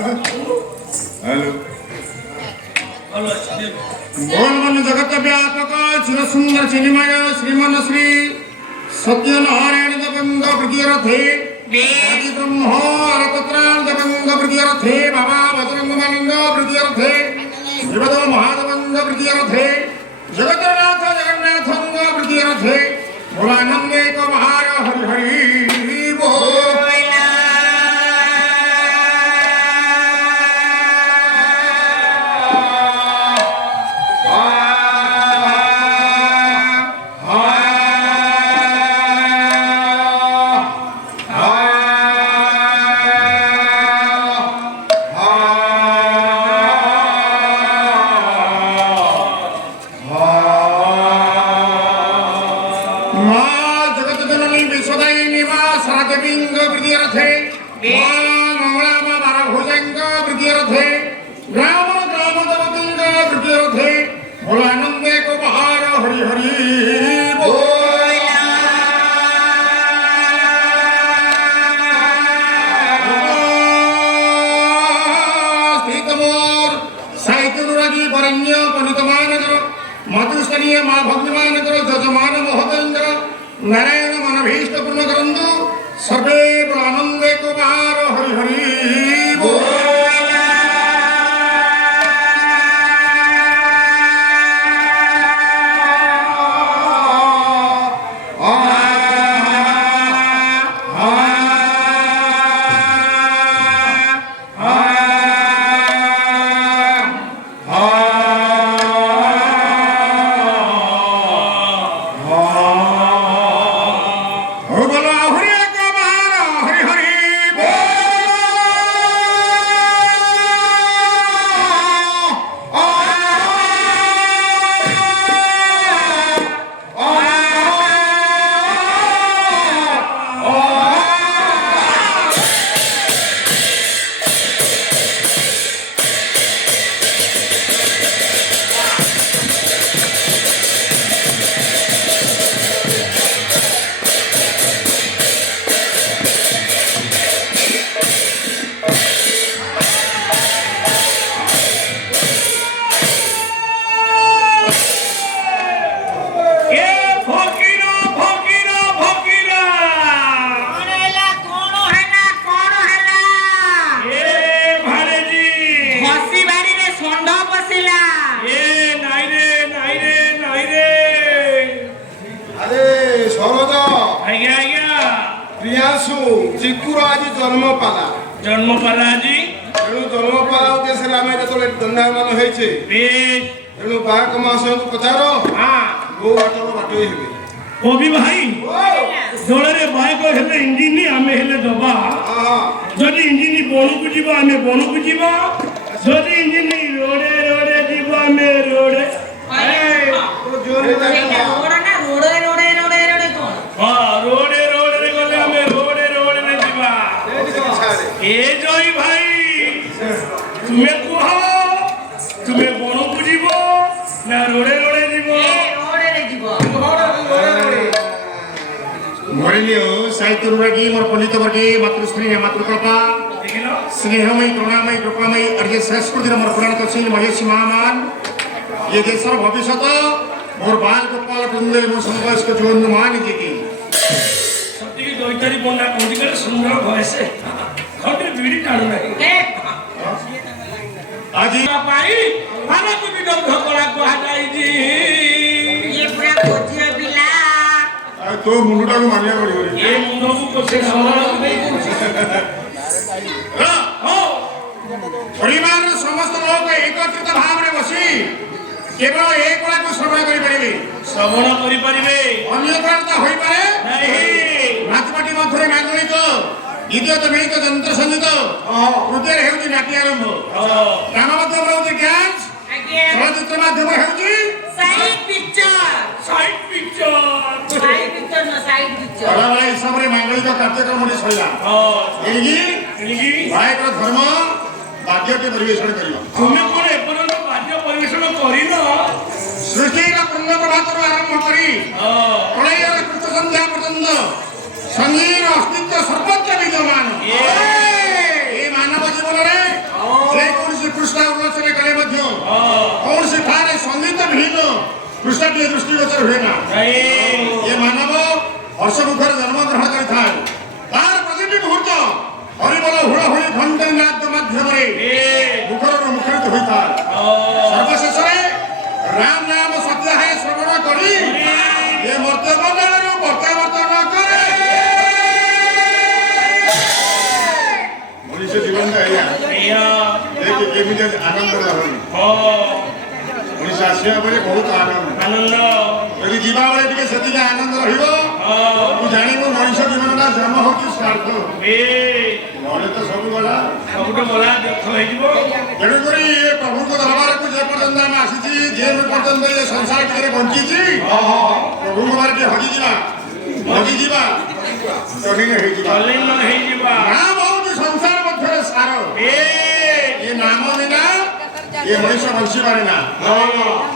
Hello बोल जगत व्यापक चिर सुंदर चिन्मय श्रीमन श्री सत्यनारायण देवंग प्रतिरथे आदि ब्रह्म अरतत्राण देवंग प्रतिरथे बाबा बजरंग मालिंग प्रतिरथे विवद महादेवंग प्रतिरथे जगन्नाथ जगन्नाथंग प्रतिरथे भोलानंदे को महार हरि हरि बोल। मधुस्तरीय माँ भक्तिमान करो जजमान महोदय नारायण मनभीष्ट पूर्ण करंदु सर्वे आनंदे को बाहर हरि हरि बोल। जन्म पाला जी जन्म पाला उद्देश्य आम जो दंडा मान तेणु बाहक महाशय को पचार गो बाटर बाट कवि भाई दल बाहक हेले इंजिन आम हेले दबा जदि इंजिन बन को जीव आम बन को जीव जदि इंजिन रोडे रोडे जीव आम रोडे रोडे रोडे गले आम रोडे रोडे जीवा ए जय भाई तुम्हें कह तुम्हें बन को जीव ना रोडे रोडे जीव मरिलियो साहित्य रुगी मोर पंडित वर्गी मातृश्री मातृकृपा स्नेहमयी करुणामयी कृपामयी अर्घ्य संस्कृति मोर पुराण सिंह महेश महामान ये देशर भविष्य मोर बाल गोपाल बृंदे मोर समवयस्क जीवन मान जी की सती दैतारी बंदा कोंडी सुंदर भयस खटे बीड़ी टाणु नहीं आजी पाई माना को भी दम धकड़ा कहा जाई जी ये पूरा कोचिया पिला तो मुंडा को मानिया पड़ी ये मुंडो को कोसे संभाल नहीं परिवार समस्त लोग एकत्रित भाव में बसी केवल एक कला को श्रवण करि परिबे श्रवण करि परिबे अन्य कला तो होई पारे नहीं नाचपाटी मधुरे मांगलिक गीत मेहित यंत्र संगीत हृदय हेउची नाट्य आरंभ गान माध्यम हेउची डांस चलचित्र माध्यम हेउची साइड पिक्चर न साइड पिक्चर कला हिसाब रे मांगलिक कार्यक्रम रे सइला एलिगी भाई को धर्म बाध्य के परिवेशन करियो तुम्हें कोन एपर्यंत बाध्य परिवेशन करिनो सृष्टि का पूर्ण प्रभात आरंभ करी प्रलय कृत संध्या पर्यंत संगीत अस्तित्व सर्वत्र विद्यमान ये मानव जीवन रे ଗୋଟିଏ ଦୃଷ୍ଟିଗୋଚର ହୁଏ ନା। ଏ ମାନବ ହର୍ଷ ମୁଖରେ ଜନ୍ମଗ୍ରହଣ କରିଥାଏ। ତାର ପ୍ରତିଟି ମୁହୂର୍ତ୍ତ ହରିବୋଲ ହୁଳହୁଳି ଘଣ୍ଟେର ନାଦ ମାଧ୍ୟମରେ ମୁଖରରୁ ମୁଖରିତ ହୋଇଥାଏ। ସର୍ବଶେଷରେ ରାମ ନାମ ସତ୍ୟାହେ ଶ୍ରବଣ କରି ଏ ମର୍ତ୍ତ୍ୟ ମଣ୍ଡଳରୁ ପ୍ରତ୍ୟାବର୍ତ୍ତନ କରେ। ମଣିଷ ଜୀବନଟା ଏଇଆ କେମିତି ଆନନ୍ଦ ଲାଭ। ମଣିଷ ଆସିବା ପରେ ବହୁତ ଆନନ୍ଦ। ଯଦି ଯିବା ବେଳେ ଟିକେ ସେତିକି ଆନନ୍ଦ ରହିବ ତୁ ଜାଣିବୁ ମଣିଷ ଜୀବନଟା ଜନ୍ମ ହଉଛି ସ୍ୱାର୍ଥ। ନହେଲେ ତ ସବୁ ଗଲା ସବୁଠୁ ଗଲା ବ୍ୟର୍ଥ ହେଇଯିବ। ତେଣୁକରି ଏ ପ୍ରଭୁଙ୍କ ଦରବାରକୁ ଯେ ପର୍ଯ୍ୟନ୍ତ ଆମେ ଆସିଛି ଯେ ପର୍ଯ୍ୟନ୍ତ ଏ ସଂସାର ଟିରେ ବଞ୍ଚିଛି ପ୍ରଭୁଙ୍କ ବାର ଟିକେ ହଜିଯିବା ହେଇଯିବା। ନାମ ହଉଛି ସଂସାର ମଧ୍ୟରେ ସାର। ଏ ନାମ ବିନା ଏ ମଣିଷ ବଞ୍ଚିପାରେ ନା।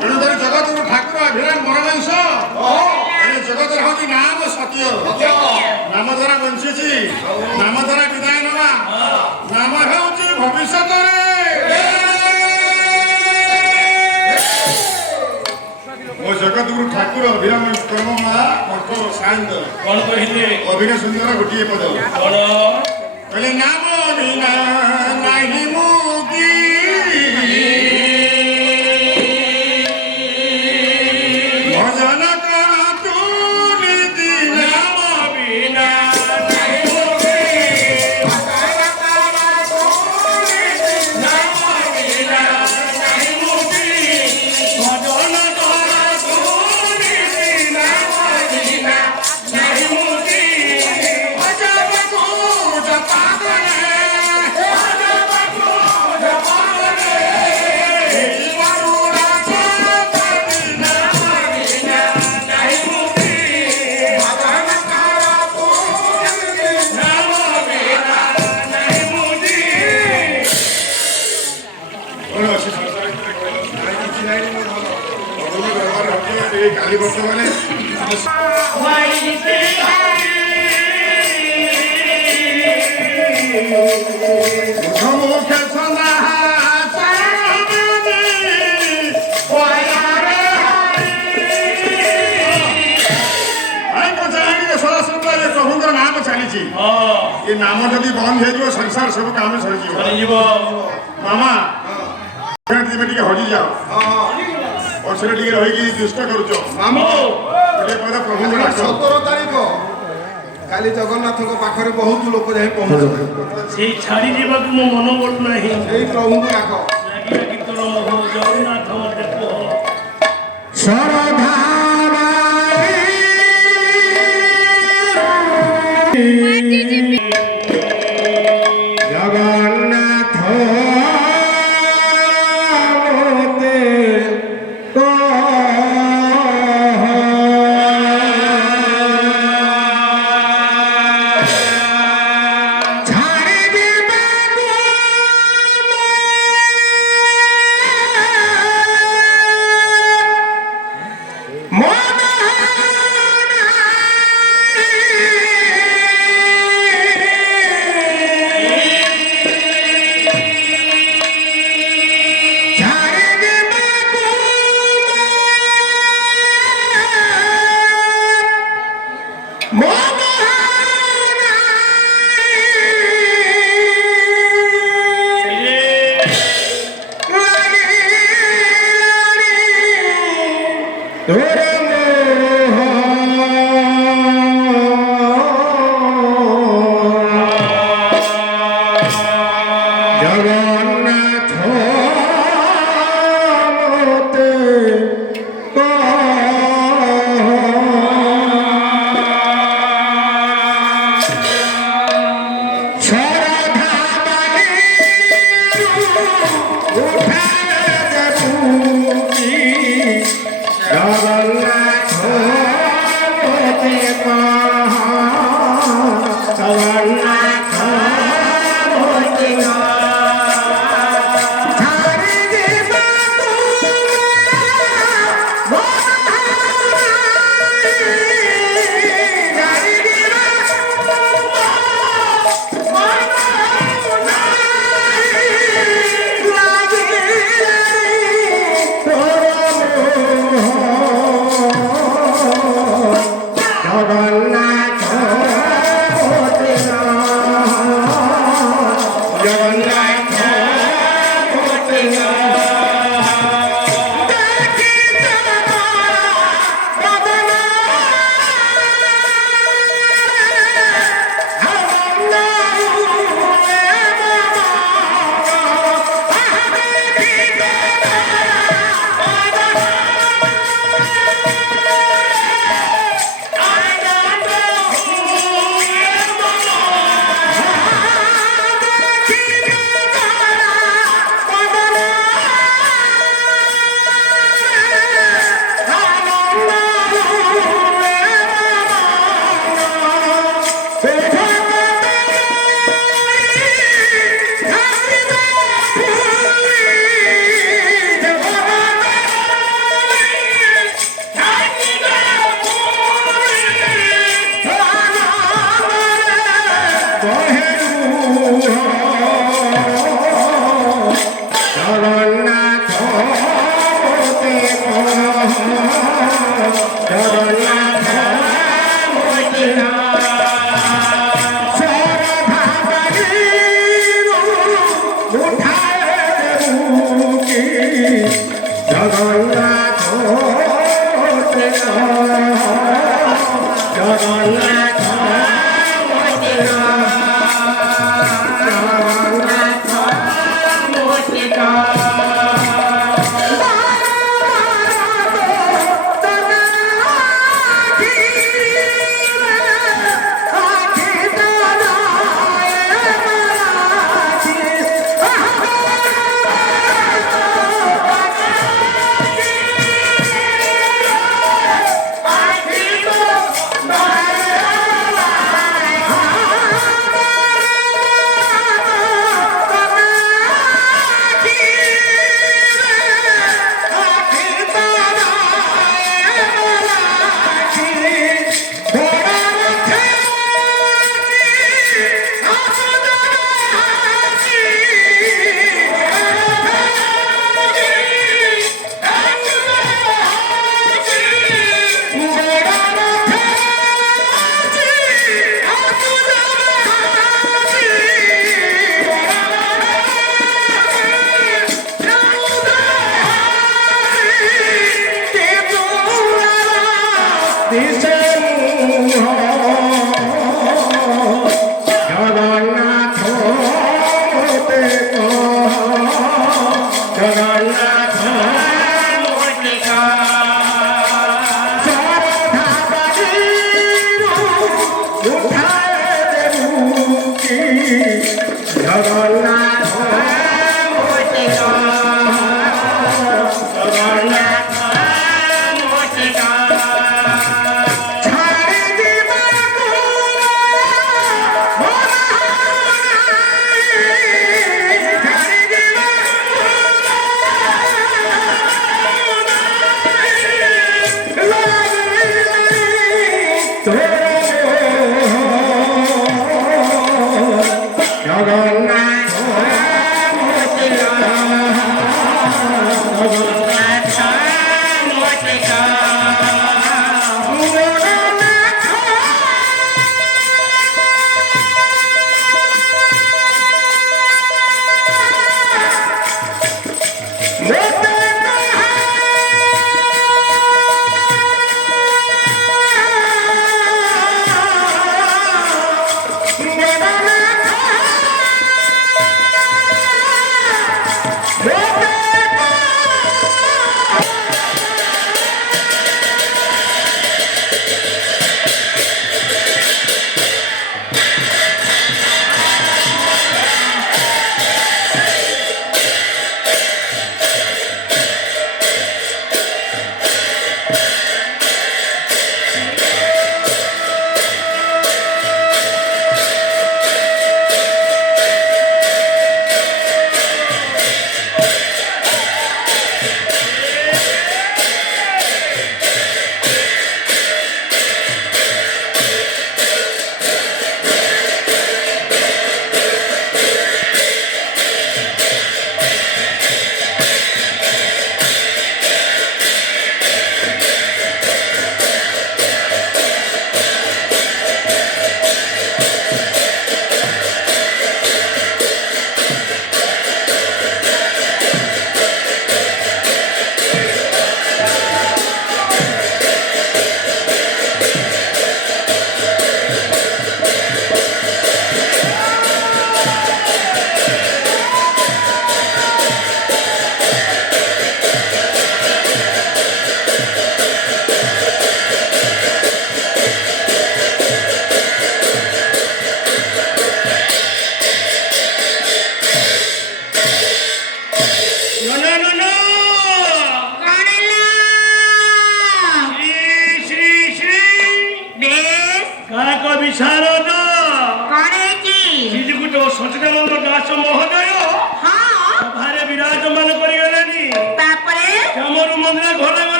ତେଣୁକରି ଜଗତରୁ ଠାକୁର ଅଭିରାମ ମନମଣିଷ ଜଗତର ହଉଛି ନାମ ସତ୍ୟ। ନାମ ଦ୍ୱାରା ବଞ୍ଚିଛି, ନାମ ଦ୍ୱାରା ବିଦାୟ ନେବା। ନାମ ହେଉଛି ଭବିଷ୍ୟତରେ ମୋ ଜଗତଗୁରୁ ଠାକୁର ଅଭିରାମ ମା ମଠ ସାୟନ୍ତ କଣ କହିଲେ? ଅଭିନୟ ସୁନ୍ଦର ଗୋଟିଏ ପଦ କହିଲେ ନାମ ବିନା ନାହିଁ ମୁକ୍ତି। ଭଜନ କର ତୁ ନିତି ନାମ ବିନା ନାହିଁ ମୁକ୍ତି। ଭଜନ କର ତୁ ନିତି ନାମ ବିନା ନାହିଁ ମୁକ୍ତି। ଭଜନ କର ତୁ ନିତି ନାମ ବିନା ନାହିଁ ମୁକ୍ତି। ଭଜନକୁ ଜପା କରେ କାଲି ବର୍ତ୍ତମାନେ ମୁଖ୍ୟ ସନ୍ଧା ପ୍ରଭୁଙ୍କର ନାମ ଚାଲିଛି। ଏ ନାମ ଯଦି ବନ୍ଦ ହେଇଯିବ ସଂସାର ସବୁ କାମ ସରିଯିବ। ମାମା ଟିକେ ହଜିଯାଅ, ପଛରେ ଟିକେ ରହିକି ଦୁଷ୍ଟ କରୁଛ। ପ୍ରଭୁଙ୍କ 17 ତାରିଖ କାଲି ଜଗନ୍ନାଥଙ୍କ ପାଖରେ ବହୁତ ଲୋକ ଯାଇ ପହଞ୍ଚିବେ। ସେଇ ଛାଡ଼ି ଯିବାକୁ ମୋ ମନ ପଡୁନାହିଁ। ସେଇ ପ୍ରଭୁଙ୍କୁ ଡାକ। ଲାଗିଲା ଗୀତର ମୋହ ଜଗନ୍ନାଥ ମତେ କୁହ। জগন্নাথ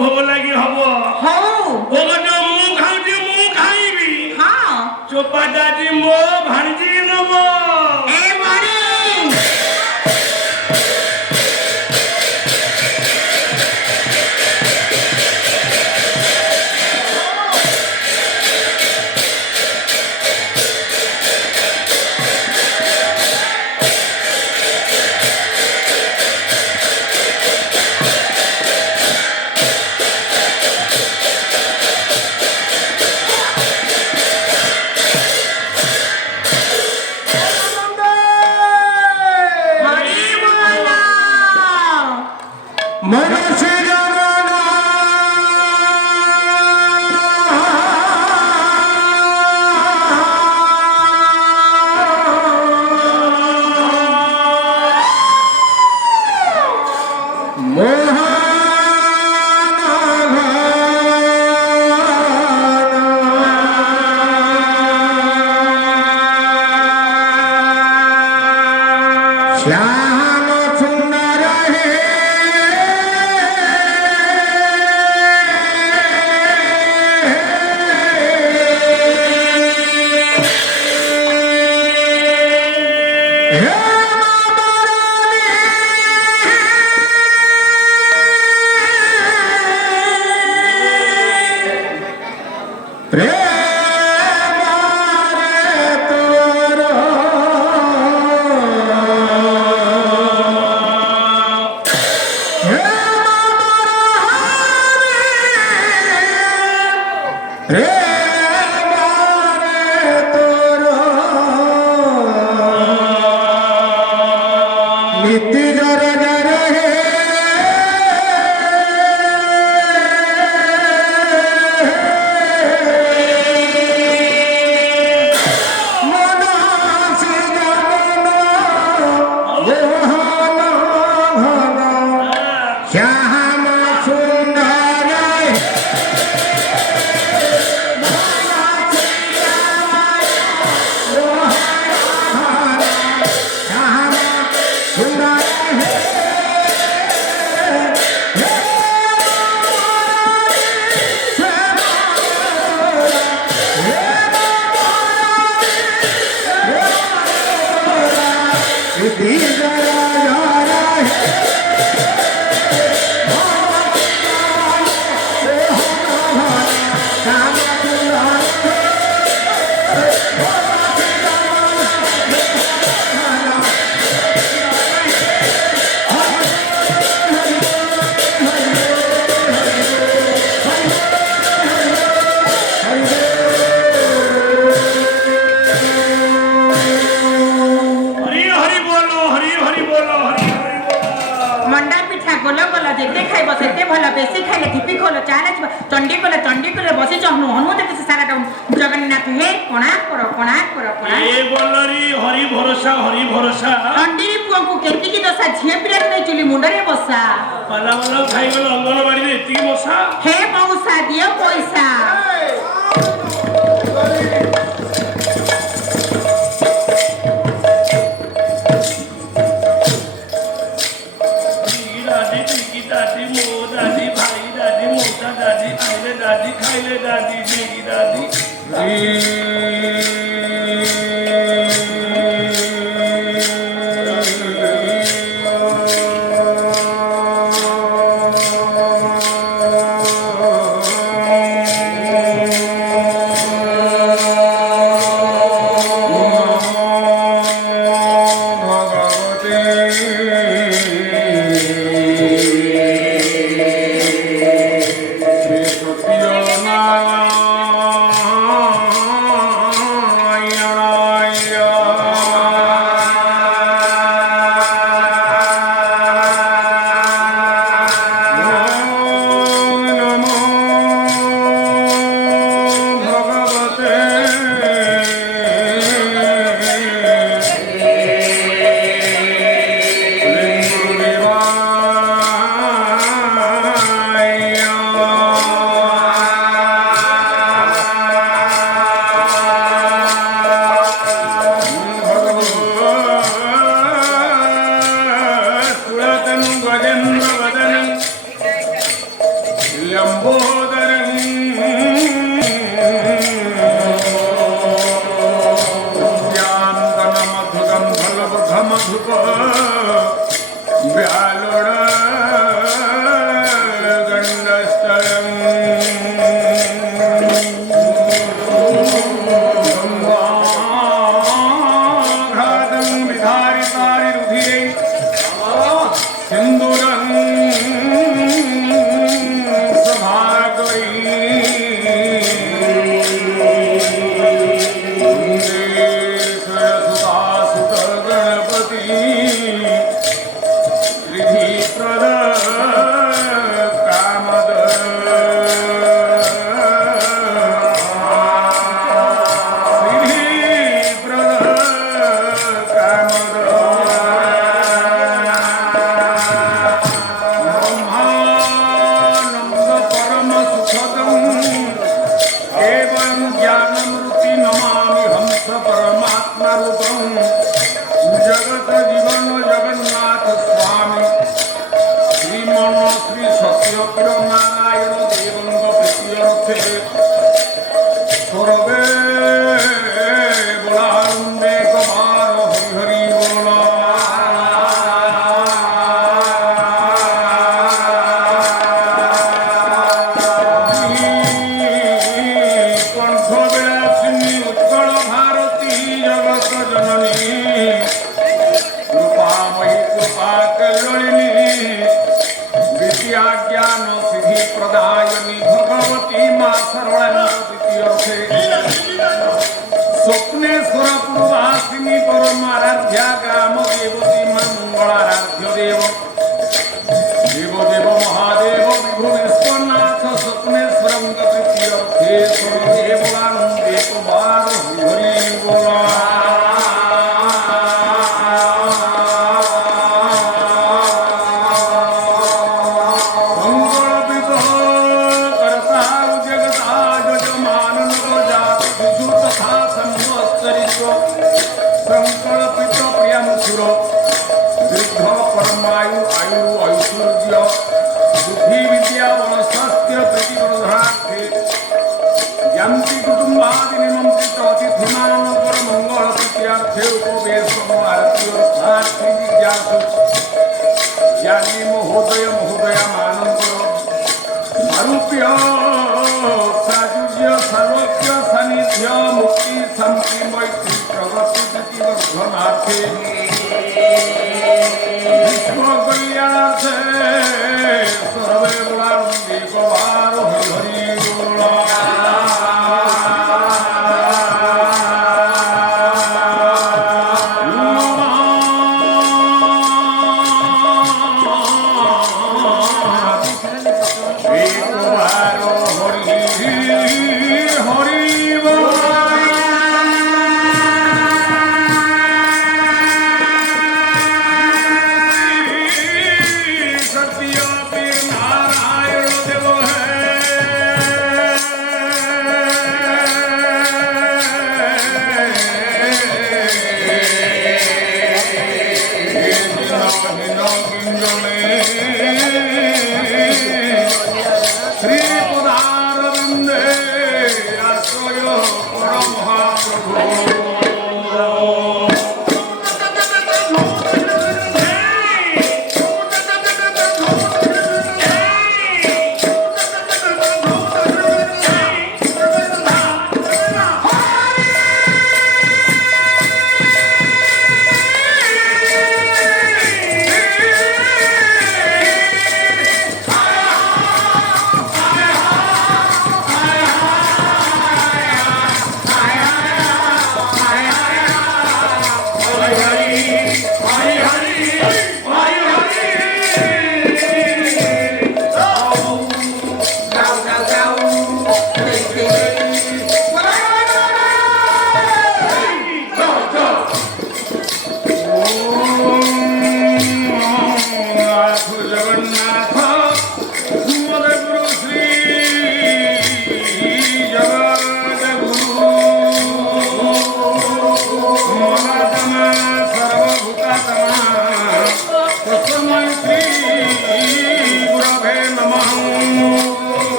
भोग लगी हम खाइबी चोपा दादी मो भाणजी नबो ତଣ୍ଡିକଲେ ବସିଛ ହନୁ ଦେଖୁଛି ସାରାଟା ଜଗନ୍ନାଥ ହେ କଣା କର କଣା ଏ ବୋଲରି ହରି ଭରସା ତଣ୍ଡିରି ପୁଅକୁ କେତିକି ଦଶା ଝିଅ ପିଲାକୁ ନେଇ ଚୁଲି ମୁଣ୍ଡରେ ବସା ପାଲା ଖାଇଗଲେ ଅଙ୍ଗନବାଡିରେ ଏତିକି ବସା ହେ ମଉସା ଦିଅ ପଇସା दादी मो दादी भाई दादी मोटा दादी खाइले दादी देगी दादी Hare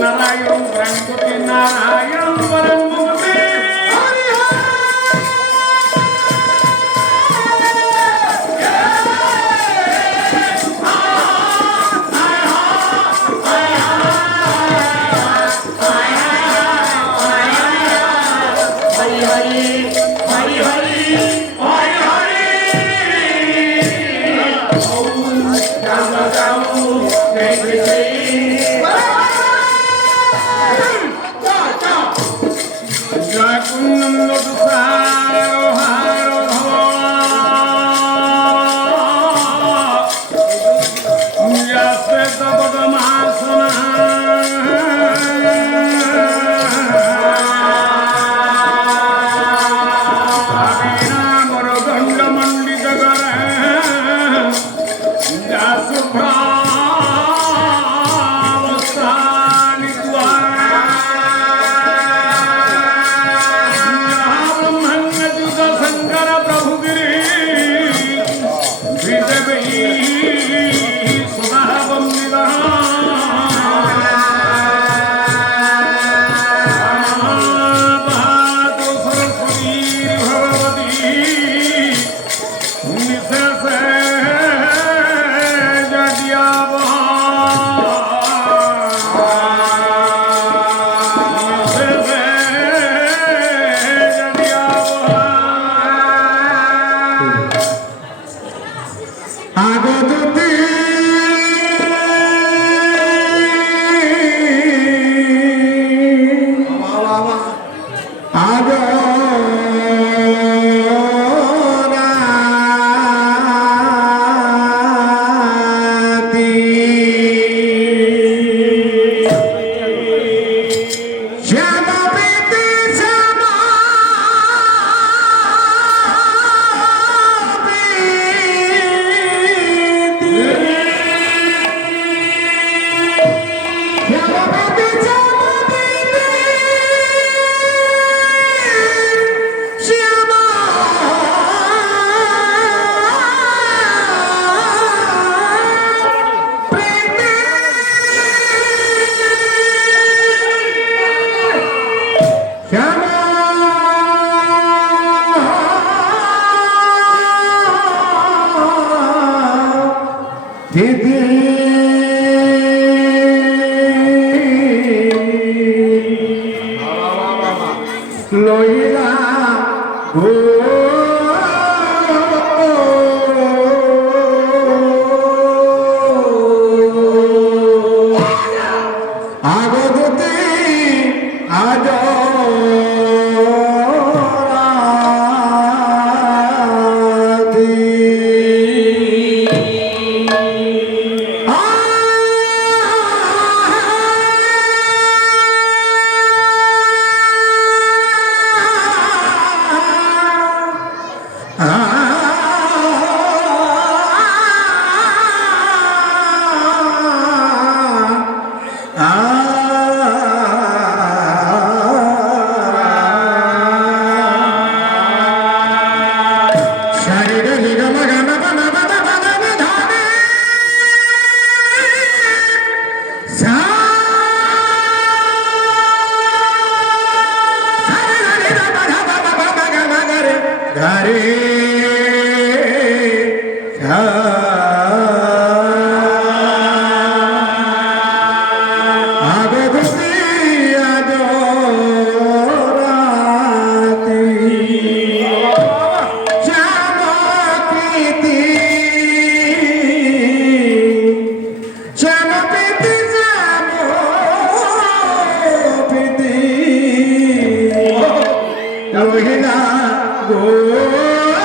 Narayan ब्रह्मपति Narayan ब्रह्मपति Lohina go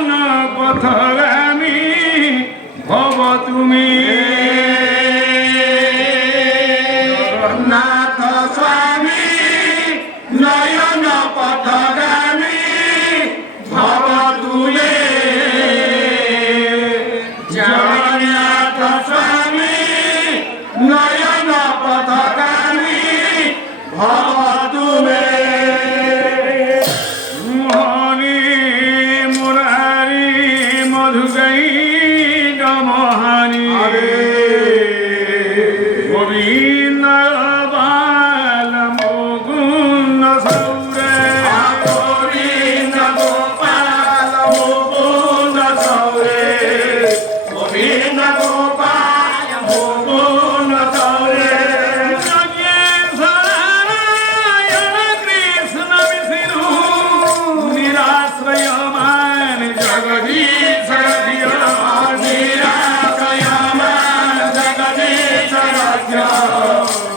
নয়ন পথগামী ভব তুমি জগন্নাথ স্বামী নয়ন পথগামী ভব তুমি জগন্নাথ স্বামী নয়ন পথগামী ভব তুমি মোহনী মুরারি মধুগৈ গমহানি গোবিন্দ বাল মুকুন্দ সৌরে গোবিন্দ গোপাল মুকুন্দ সৌরে গোবিন্দ গোপাল মুকুন্দ সৌরে কৃষ্ণ বিষ্ণু নিরাশ্রয়মান জগদীশ নিরাশ্রয়মান জগদীশ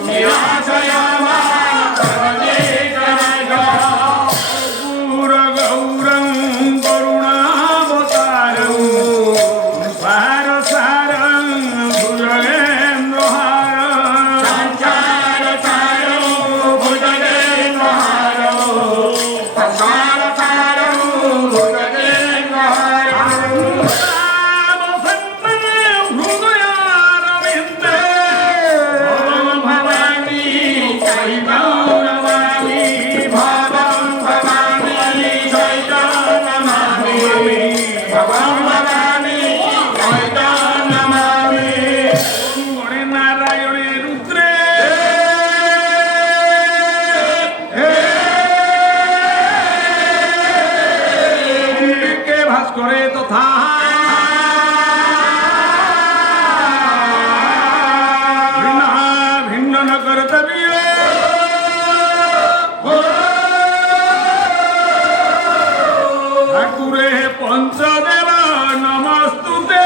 নিরাশ্রয়মান জগদীশ গৌর গৌরং করুণাবতারং সার সারং ভুজগেন্দ্র হারং সংসার সারং ভুজগেন্দ্র হারং সংসার সারং ভুজগেন্দ্র হারং রাম সন্মন হৃদয়ারবিন্দে ভবং ভবানী চৈতন্যমামি ভবং ভবানী চৈতন্যমামি ভবং ভবানী চৈতন্যমামি গণে নারায়ণে রুদ্রে কে ভাস্করে তথা ভিন্ন ন কর্তব্য ঠাকুরে পঞ্চদেব নমস্তুতে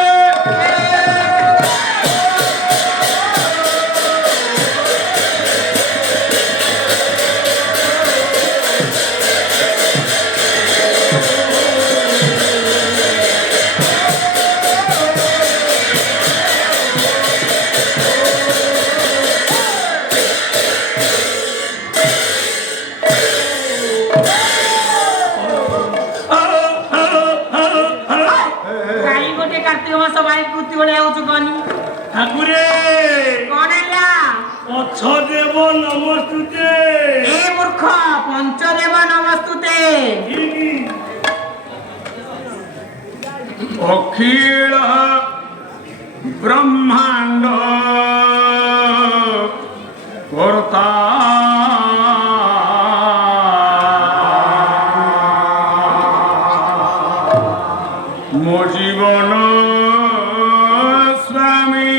କାହିଁ ଗୋଟେ କାର୍ତ୍ତିକ ମାସ ଭାଇ କୃତି ଭଳିଆ ହଉଛୁ କନି ଠାକୁରେ କଣ ହେଲା ପଛଦେବ ନମସ୍ତୁତେ ଏ ମୂର୍ଖ ପଞ୍ଚଦେବ ନମସ୍ତୁତେ ଅଖିଳ ବ୍ରହ୍ମାଣ୍ଡ କର୍ତ୍ତା ମୋ ଜୀବନ ସ୍ୱାମୀ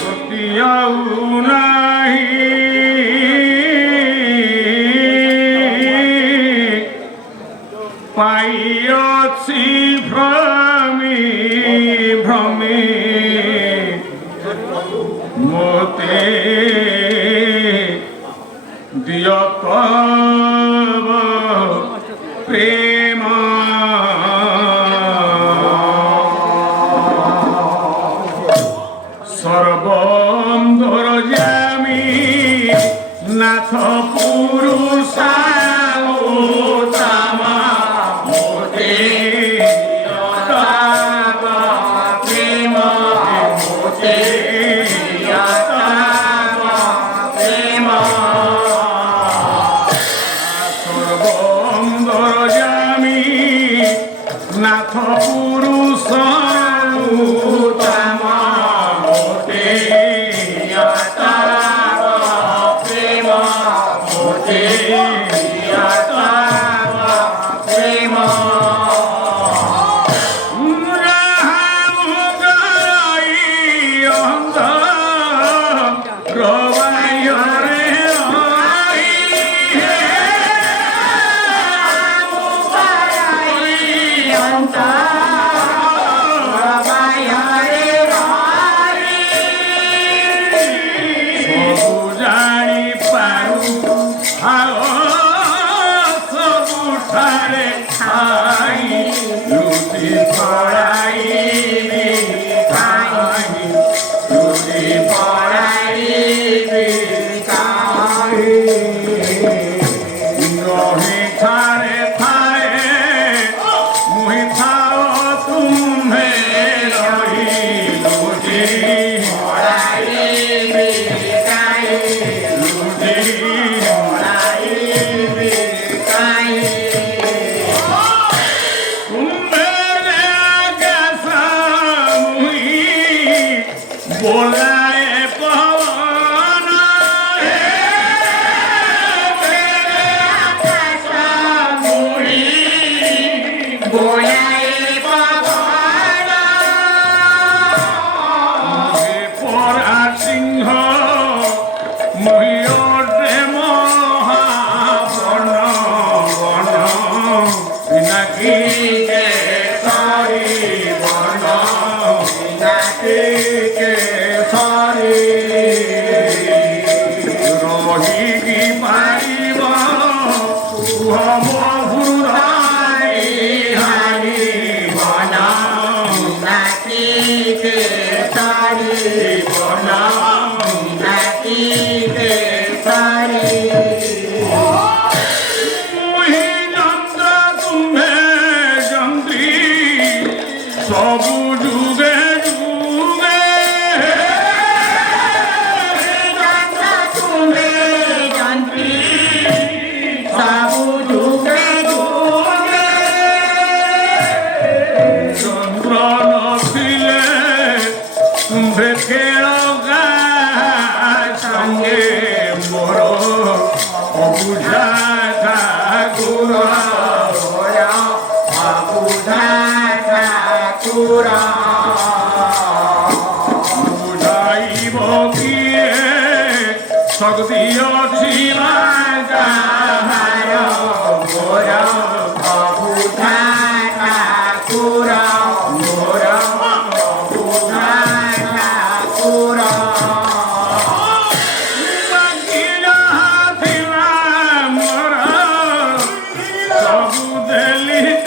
ଗତି ଆଉ ନାହିଁ ପାଇଅଛି ଭ୍ରମି ଭ୍ରମି মোতে দিয়ত প্রেম সর্বম ধরজামি নাথ পুরুষা মোতে প্রেম মোতে নাথ পুরুষ প্রেম প্রেম রাম গাই बोलाए पवन बोलाए पवन परा सिंह मयूरे महावन वन पिनाकी के सारी वन पिनाकी के सारी रही पारिब हम सबु जुगे जुगे चंद्र नथिले तुम्हे खेल संगे मोर अबुझा ठाकुर बुझाइब किए शक्ति अछि जाहार मोर अबुझा ठाकुर मोर अबुझा ठाकुर बाकी जहाँ थिला मोर सबु देली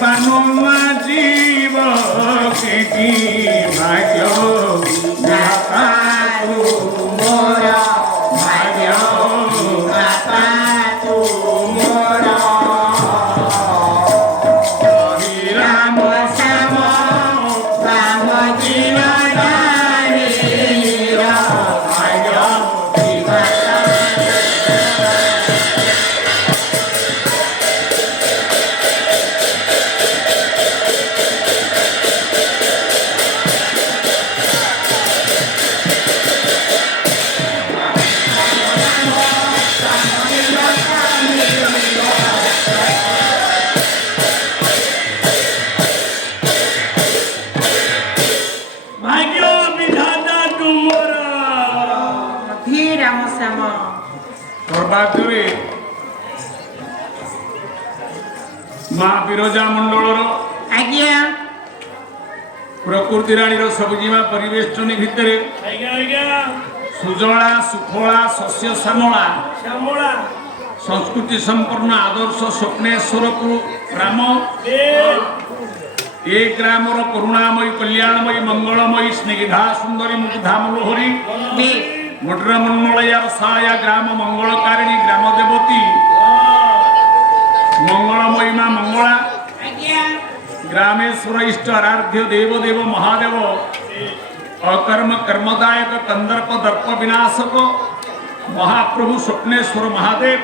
पानुमा जीव की भाग्य नापातु मोर भाग्य नापातु मोर राम श्याम राम जीव भाग्य ସୌଭାଗ୍ୟରେ ମା ବିରଜା ମଣ୍ଡଳର ଆଜ୍ଞା ପ୍ରକୃତି ରାଣୀର ସବୁଜିମା ପରିବେଷ୍ଟନୀ ଭିତରେ ସୁଜଳା ସୁଫଳା ଶସ୍ୟ ଶ୍ୟାମଳା ସଂସ୍କୃତି ସମ୍ପନ୍ନ ଆଦର୍ଶ ସ୍ୱପ୍ନେଶ୍ୱରପୁର ଗ୍ରାମ ଏ ଗ୍ରାମର କରୁଣାମୟୀ କଲ୍ୟାଣମୟୀ ମଙ୍ଗଳମୟୀ ସ୍ନିଗ୍ଧା ସୁନ୍ଦରୀ ମୁଗ୍ଧା ମନୋହରୀ मोटर मंडलया साया ग्राम मंगलकारिणी ग्राम देवती मंगल महिमा मंगला ग्रामेश्वर इष्ट आराध्य देव देव महादेव अकर्म कर्मदायक कंदर्प दर्प विनाशक महाप्रभु स्वप्नेश्वर महादेव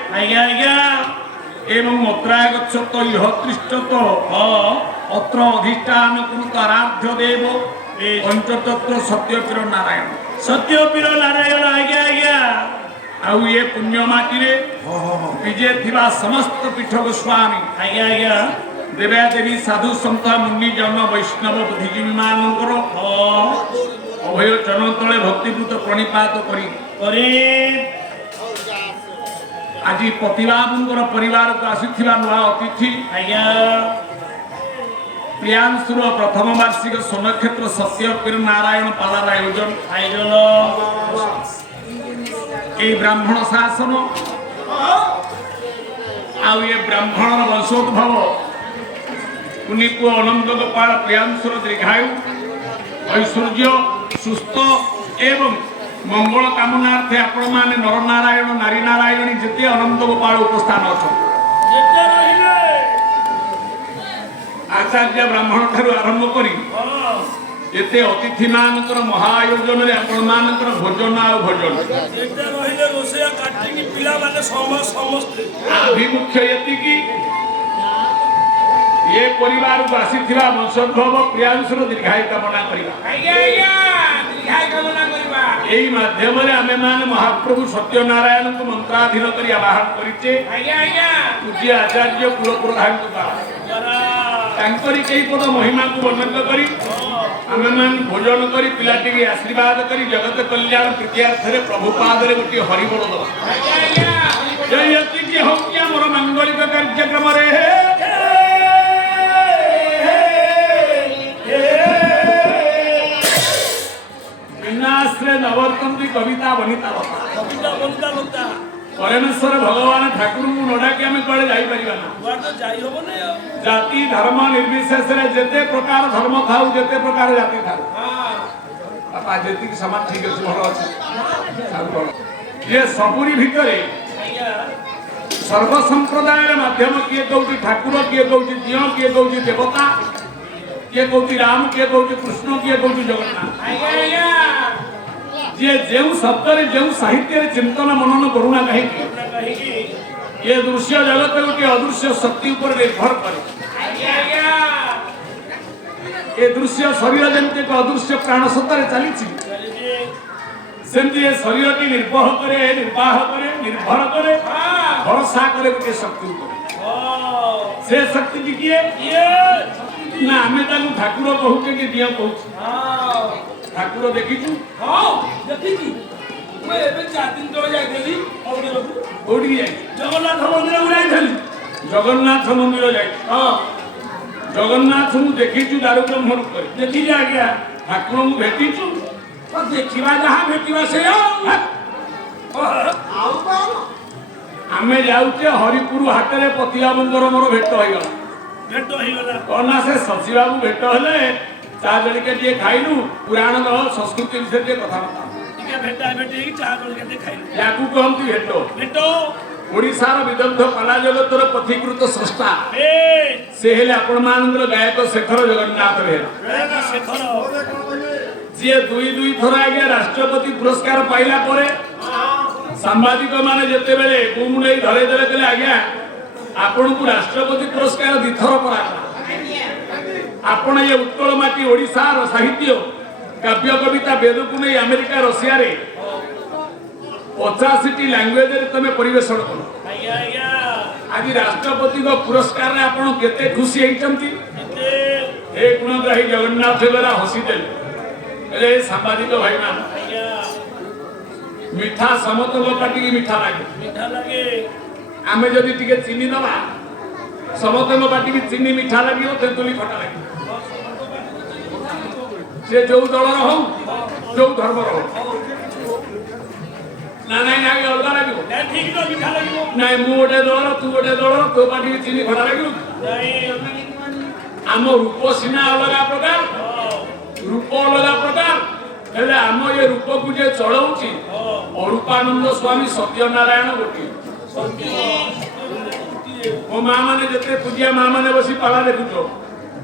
एवं अत्राय गच्छत इह तिष्ठत अत्र अधिष्ठान कृत आराध्य देव पंचतत्व सत्यपीर नारायण सत्यपीर नारायण आज्ञा आज्ञा आउ ये पुण्य माटी रे विजय थिबा समस्त पीठ गोस्वामी आज्ञा आज्ञा देवा देवी साधु संत मुनि जन वैष्णव बुद्धिजीवी मानकर अभय चरण तले भक्तिपूत प्रणिपात करी आज प्रतिबाबुंकर परिवार को आसीथिबा नुआ अतिथि आज्ञा प्रियांशुर प्रथम वार्षिक सोनक्षेत्र सत्यपीर नारायण पालार आयोजन ये ब्राह्मण शासन आउ ये ब्राह्मण वंशोद्भव कुनिपु अनंत गोपाल प्रियांशुर दीर्घायु ऐश्वर्य सुस्थ एवं मंगल कामनार्थे आपण माने नर नारायण नारी नारायणी जेते अनंत गोपाल उपस्थान अच्छा आचार्य ब्राह्मण ठारू आरंभ करी एते अतिथि मानकर महाआयोजन रे आपण मानकर भोजन आ भोजन एते रहिले रोसैया काटी की पिला माने समस्त अभिमुख्य यति की ये परिवार को आसीथिबा वंशोद्भव प्रियांशुर दीर्घायु कामना करिबा आज्ञा दीर्घायु कामना करबा एही माध्यम रे आमे मान महाप्रभु सत्यनारायण को मंत्राधीन करी आवाहन करिचे आज्ञा पूज्य आचार्य कुलप्रधान को तांकरी कई पद महिमा को वर्णन करी आमे मान भोजन करी पिलाटी के आशीर्वाद करी जगत कल्याण तृतीयार्थ रे प्रभुपाद रे गोटी हरि बोल दबा जय यति की हो क्या मोर मंगलिक कार्यक्रम रे विनाश्रे नवर्तंती कविता बनिता बनता परमेश्वर भगवान ठाकुर को नडा के आमे कळे जाई परिबा ना बार तो जाई होबो ने जाति धर्म निर्विशेष रे जेते प्रकार धर्म थाउ जेते प्रकार जाति थाउ हां बापा जेति की समाज ठीक अछि भलो अछि सब भलो ये सबुरी भितरे सर्व संप्रदाय माध्यम किए कहउची ठाकुर किए कहउची दियो किए कहउची देवता किए कहउची राम किए कहउची कृष्ण किए कहउची जगन्नाथ जे जेउ शब्द रे जेउ साहित्य रे चिंतन मनन करुणा कहि ये दृश्य जगत गोटे अदृश्य शक्ति ऊपर निर्भर करे ये दृश्य शरीर जमते एक अदृश्य प्राण सत्ता रे चली सेमती ये शरीर की निर्भर करे निर्भर करे भरोसा करे गोटे शक्ति ऊपर से शक्ति की किए ना आमे ताकू ठाकुर कहूचे कि दिया कहूचे ठाकुर देखिछु हां देखिछि मैं एबे 4 दिन तले जाइथली कोठी जाई जगन्नाथ मंदिर को जाइथली जगन्नाथ मंदिर जाई हां जगन्नाथ को देखिछु दारू ब्रह्म रूप करे देखि जा गया ठाकुर को भेटिछु तो देखिबा जहां भेटिबा से आमे जाउचे हरिपुर हाट रे पतिया मंदिर मोर भेट होइगला कोना से सची बाबू भेट हले चा जलिके जे खाइलु पुराण द संस्कृति विषय जे कथा टिके भेटा भेटी की चा जलिके दे खाइलु याकू कहंती भेटो ओडिसा रो विदग्ध कला जगत रो पथिकृत स्रष्टा से हेले आपण मानंद्र गायक शेखर जगन्नाथ रे जे दुई थरा आगे राष्ट्रपति पुरस्कार पाइला परे सांबादिक माने जेते बेले गुम नै धरे धरे कले आज्ञा आपण को राष्ट्रपति पुरस्कार दिथर परा आपण ये उत्कल माटी ओडिसा रो साहित्य काव्य कविता वेद को नै अमेरिका रशिया रे 85 लैंग्वेज रे तमे परिवेषण करो आज राष्ट्रपति को पुरस्कार रे आपण केते खुशी हेचंती हे गुणग्राही जगन्नाथ बेला हसी देले ए सांबादिक भाई मान मीठा समतल पाटी की मीठा लागे आमे जदि टिके चीनी दबा समतल पाटी की चीनी मीठा लागियो तेंतुली खटा लागियो से जो दल हो जो धर्म हो ना नहीं अलग लगे ठीक तो मीठा लागिबो नहीं मु गोटे दल तू गोटे दल तो पाटी की चीनी खटा लागियो आम रूप सीना अलग प्रकार रूप अलग प्रकार हेले आम ये रूप को जे चलाउची अरूपानंद स्वामी सत्यनारायण गोटी मो माँ माने जेते पूजिया माँ माने बसी पाला देखुछो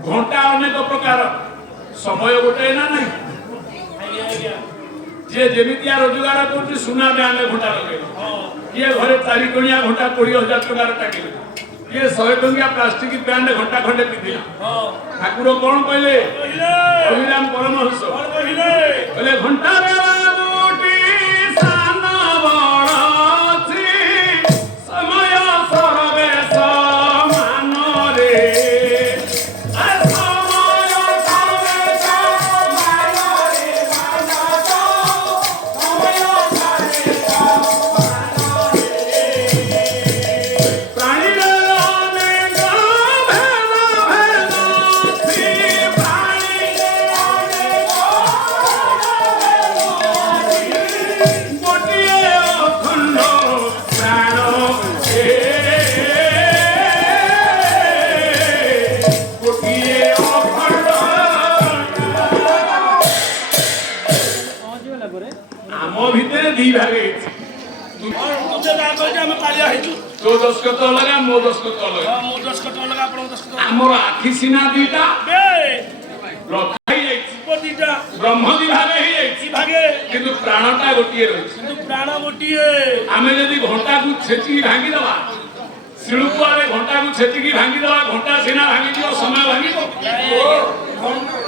घंटा अनेक प्रकार समय गोटे ना नहीं जे जेमितिया रोजगार करछि सुना ब्याने घंटा लगे ये घरे 4 कोणिया घंटा 20,000 टका टाकिले ये 100 टंकिया प्लास्टिक ब्यान घंटा खंडे पिदिला ठाकुर कोन कहले अभिराम परमहंस कहले घंटा रे बाबूटी साना बड़छि समय सरबे समान रे आखि सीना दीटा रखाई ଦିଟା ବ୍ରହ୍ମ ବିଭାଗ ହେଇଯାଇଛି କି ଭାଗେ କିନ୍ତୁ ପ୍ରାଣଟା ଗୋଟିଏ ରହିଛି। କିନ୍ତୁ ପ୍ରାଣ ଗୋଟିଏ। ଆମେ ଯଦି ଘଣ୍ଟାକୁ ଛେଚିକି ଭାଙ୍ଗିଦବା ଶିଳୁପୁଆରେ ଘଣ୍ଟାକୁ ଛେଚିକି ଭାଙ୍ଗିଦବା ଘଣ୍ଟା ସିନା ଭାଙ୍ଗିଯିବ ସମୟ ଭାଙ୍ଗିବ।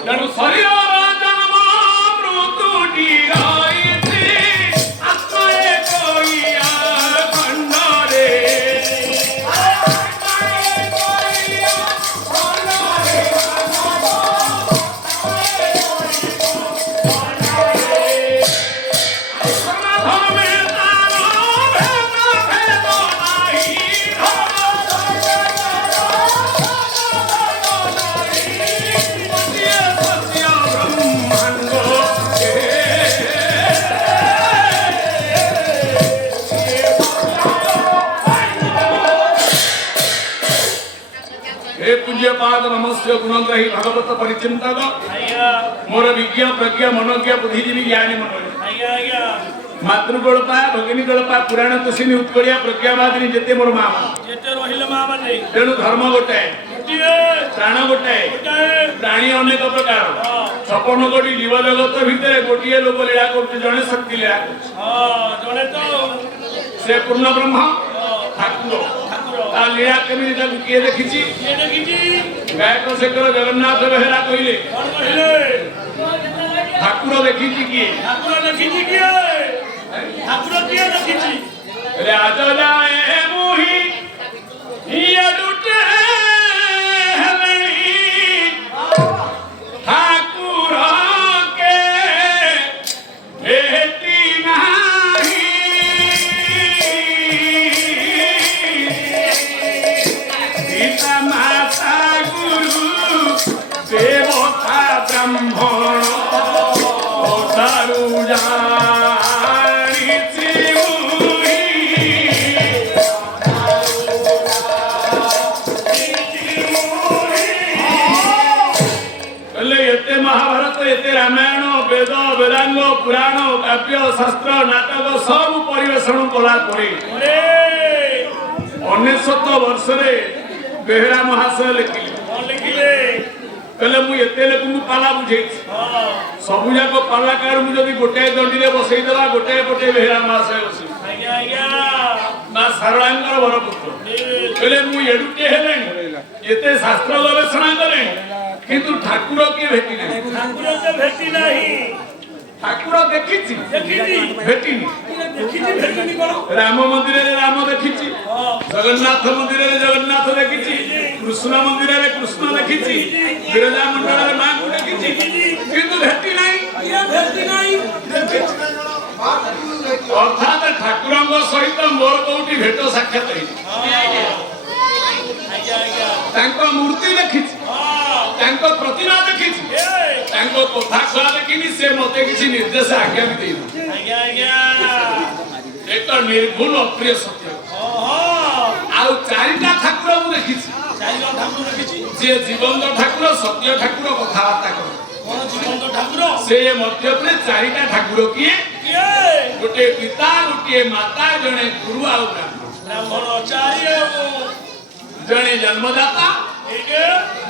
ତେଣୁ ଶରୀରର ଜନ୍ମ ମୃତ୍ୟୁଟି ରହିଛି ଆତ୍ମା ଏକଇଆ ଖଣ୍ଡରେ। पूज्यपाद नमस्य गुणग्राही भगवत परिचिंतक मोर विज्ञ प्रज्ञ मनोज्ञ बुद्धिजीवी ज्ञानी मंडल मातृगोलपा भगिनी गोलपा पुराण तुषिनी उत्कलिया प्रज्ञावादिनी जेते मोर माँ तेणु धर्म गोटाए प्राण गोटाए प्राणी अनेक प्रकार 56 कोटी जीव जगत भितर गोटे लोक लीला कर जड़े शक्ति लीला से पूर्ण ब्रह्म ठाकुर लीला केमी किए देखी गायक शेखर जगन्नाथ बेहरा कहले ठाकुर देखी किए आज जाए मुही ठाकुर के बेटी नहीं सीता माता गुरु देवता ब्राह्मण सारू महाभारत एते रामायण वेद वेदांग पुराण काव्य शास्त्र नाटक सब परिवेषण कला 19 वर्ष बेहरा महाशय लिखिले कहले मु एते लोक पाला बुझे सबु जाक पालाकार मु जदि गोटे दंडी रे बसई देला गोटे गोटे बेहरा महाशय बसी ना सारଳାଙ୍କର वर पुत्र कहले मु एडुटे हेलेनी एते शास्त्र गवेषणा करे किंतु ठाकुर के भेटी नहीं ठाकुर देखी भेटी राम मंदिर रे राम देखी जगन्नाथ मंदिर रे जगन्नाथ देखी कृष्ण मंदिर रे कृष्ण देखी विरजा मंडल रे मां को देखी किंतु भेटी नहीं अर्थात ठाकुर सहित मोर कोटी भेट साक्षात मूर्ति देखी प्रतिमा देखी कथा कहा देखी से मत किसी निर्देश आज्ञा भी एक निर्भुल अप्रिय सत्य आउ चारिटा ठाकुर मु देखी जे जीवंत ठाकुर सत्य ठाकुर कथबार्ता कर से मध्य चारिटा ठाकुर किए गोटे पिता गोटे माता जड़े गुरु आउ ब्राह्मण जड़े जन्मदाता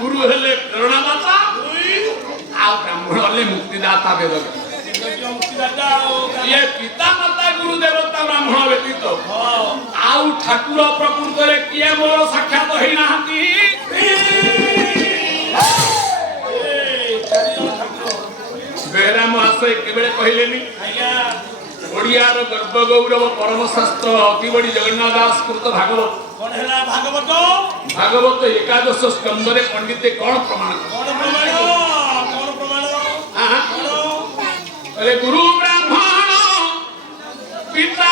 गुरु हेले प्रेरणादाता आ ब्राह्मण हेले मुक्तिदाता वेद ये पिता माता गुरु देवता ब्राह्मण व्यतीत आउ ठाकुर प्रकृत रे किए मोर साक्षात होई नाहंती बेहरा महाशय केबे कहलेनी ओडियार गर्भ गौरव परम शास्त्र अति बड़ी जगन्नाथ दास कृत भागवत भागवत एकादश स्कंद रे पंडित कौन प्रमाण अरे गुरु ब्राह्मण पिता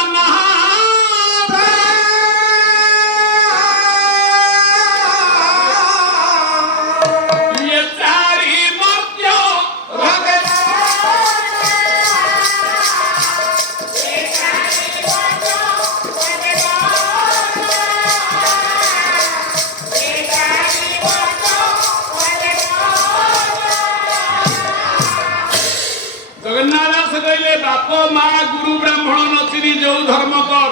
बाप माँ गुरु ब्राह्मण नचिनी जो धर्म कर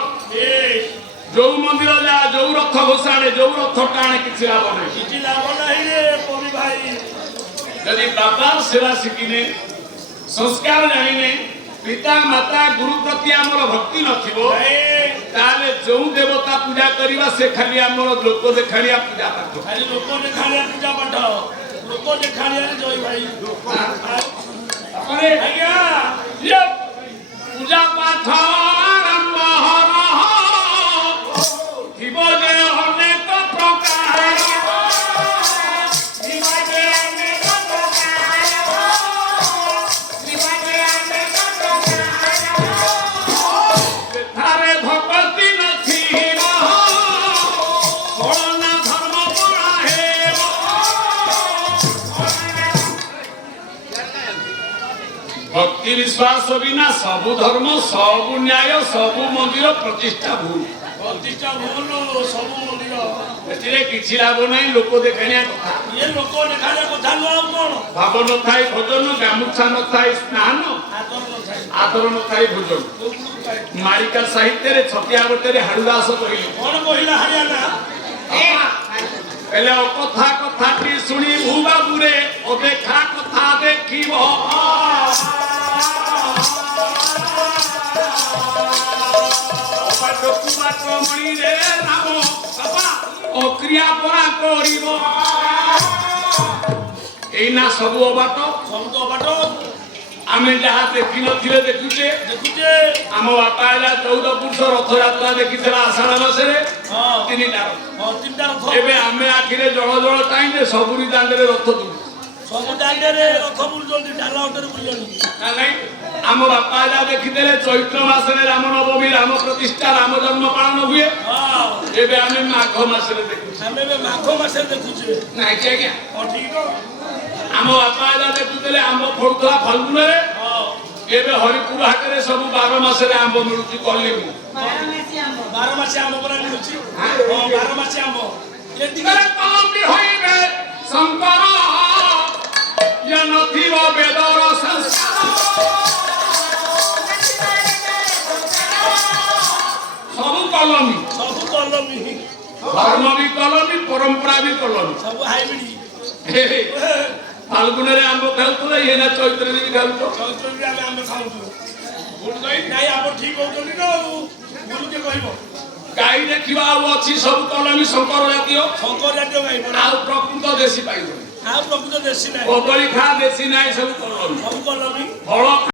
जो मंदिर जा जो रथ घोषाड़े जो रथ टाणे किसी लाभ नहीं यदि बाबा सेवा शिखिने संस्कार जानिने पिता माता गुरु प्रति आमर भक्ति नथिबो ताले जो देवता पूजा करिवा से खाली आमर लोक देखालिया पूजा पाठ खाली लोक देखालिया पूजा पाठ लोक देखालिया रे जय भाई अरे आज्ञा ये पूजा पाठ आरंभ थिबो जे अनेक प्रकार थारे भक्ति नथी कोना धर्म पड़ा है भक्ति विश्वास बिना सबु धर्म सबु न्याय सबु मंदिर प्रतिष्ठा भूल प्रतिष्ठा भूल सब मंदिर एथिरे किछि लाभ नै लोक देखानिया कथा ये लोक देखालिया कथा न कोन भाव न थाई भोजन गामुछा न थाई स्नान आदर न थाई भोजन मालिका साहित्य रे छतिया बटेरे हाडुदास कहिले कोन कहिला हरियाणा पहले कथा कथाटी शुणी भूबाबुरे अदेखा कथा देखिब मणि रे राम अक्रिया परा करिब एना सब अबाट आमे जहाँ देखी नथिले देखुचे आम बापा आला 14 पुरुष रथ यात्रा देखिथिला आषाढ़ मासरे तीनटा एबे आमे आखिरे जळ जळ टाइम सबुरी दांडरे रथ दु सब दांडरे रथ बुलजोंती डाला उतर बुलजोनी नहीं आम बापा आला देखिथिले चैत्र मासरे राम नवमी राम प्रतिष्ठा राम जन्म पालन हुए एबे आमे माघ मासरे देखुचे आमे बे माघ मासरे देखुचे नाही के क्या ठीक आम बापा आला देखुथिले आम फळुतला फाल्गुन रे एबे हरिपुर हाटरे सब 12 मासरे आंब मिलुची कल्ली मु 12 मासे आंब परा मिलुची हां 12 मासे आंब एतिके कमली होइबे शंकर या नथिब वेदर संस्कार सब कलमी धर्म भी कलमी परंपरा भी कलमी सब हाइब्रिड फाल्गुन रे आंब खाउतले एना चैत्र रे भी खाउतो चैत्र रे आंब खाउतो भूल गई नाही आप ठीक होतनी न भूल के कहबो गाई देखिबा अछि सब कलमी शंकर जातीय गाई आ प्रकृत देशी पाइबो आ प्रकृत देशी नाही कदली खा देशी नाही सब कलमी फल